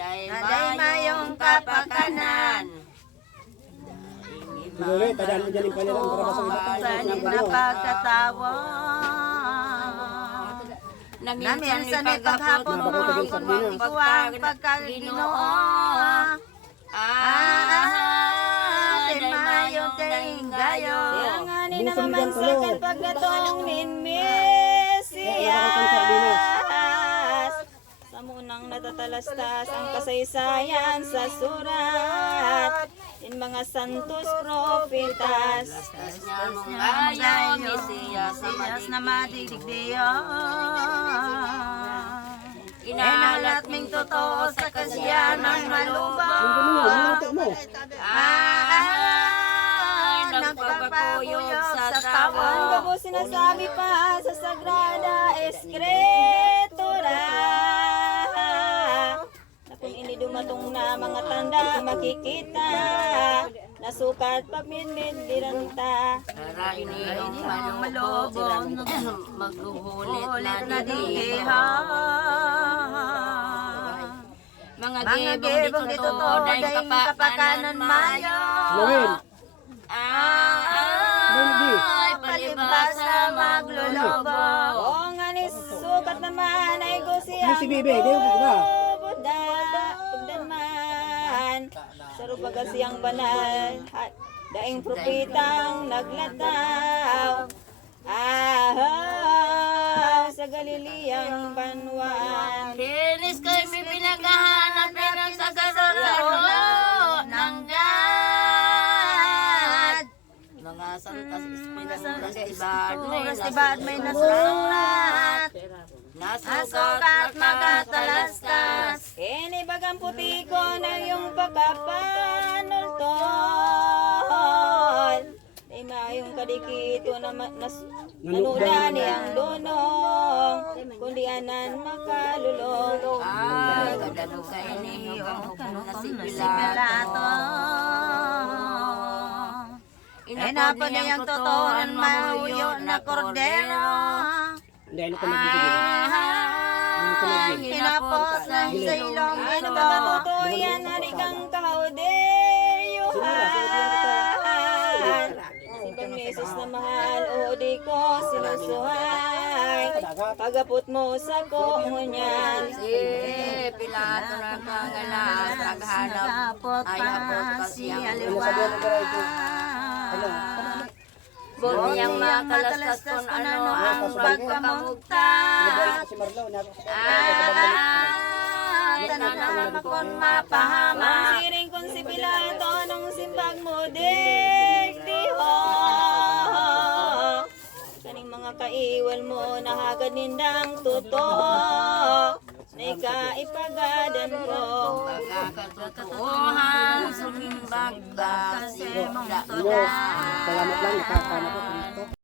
Naday mayong kapakanan. Siguro, tadaan mo dyan yung panilang para basang iba. Saning mapagkatawa. Na minsan ay paghapon mo kung magkuwang pagkaginoo. Din mayong tinggayo. Yang ani na mamansakan pagkatong Mesiyas. Sa munang natatalastas ang kasaysayan sa surat. In mga santos profitas. Mesiyas na madidigdiyan. Inalat ming totoo sa kasiyan ng malubang. Nagpapakuyog sa tawa. Ang gabo sinasabi pa sa Sagrada Escritura. Na kung ini dumatong na mga tanda makikita. Nasukat pagminmid diranta. Karaining malubong maghuhulit na dihan. Mga gibong dito to, dahil kapakanan mayo. Ay, palibasa maglulubo. O nga ni sukat naman ay gusiya. Si Bibi, di ba? Pagdanman. Sa rubaga siyang banal. Daing propitang naglataw. Sa Galiliyang banwan. Dinis ko'y may pinaghahanap pero sa kasararo ng God. Mga santas istibad may nasulat. Nasukat magatalastas. Kini bagang puti ko na yung pagkapanultol. Ay mayong kadikito na nanuda niyang dunong. Kundi anan makalulong. Kadalo ka iniyo, si Pilato. Inapa niyang totohan mauyo na kordero. Hindi, ano ka magbibigay? Hinapos ng silong Ano ito. ba matuto yan? Harikang kahaudeyohan. Simpang mesos na mahal, o di ko sinusuhay. Pagapot mo sa kumunyan. Si Pilato na pangalan, naghanap ay hapot pa siya liwan. Huwag niyang makalastas kung ano ang pagkamugtas. Tanang kung mapahama. Ang siring kung si Pilato, anong simbag mo digdiho. Kaning mga kaiwal mo, nahagad nindang totoo. Na ikaipagadan ko. Pagkakatotohan, sumimbag ka, kasi mong tulas. Salamat lang, nakakana ko.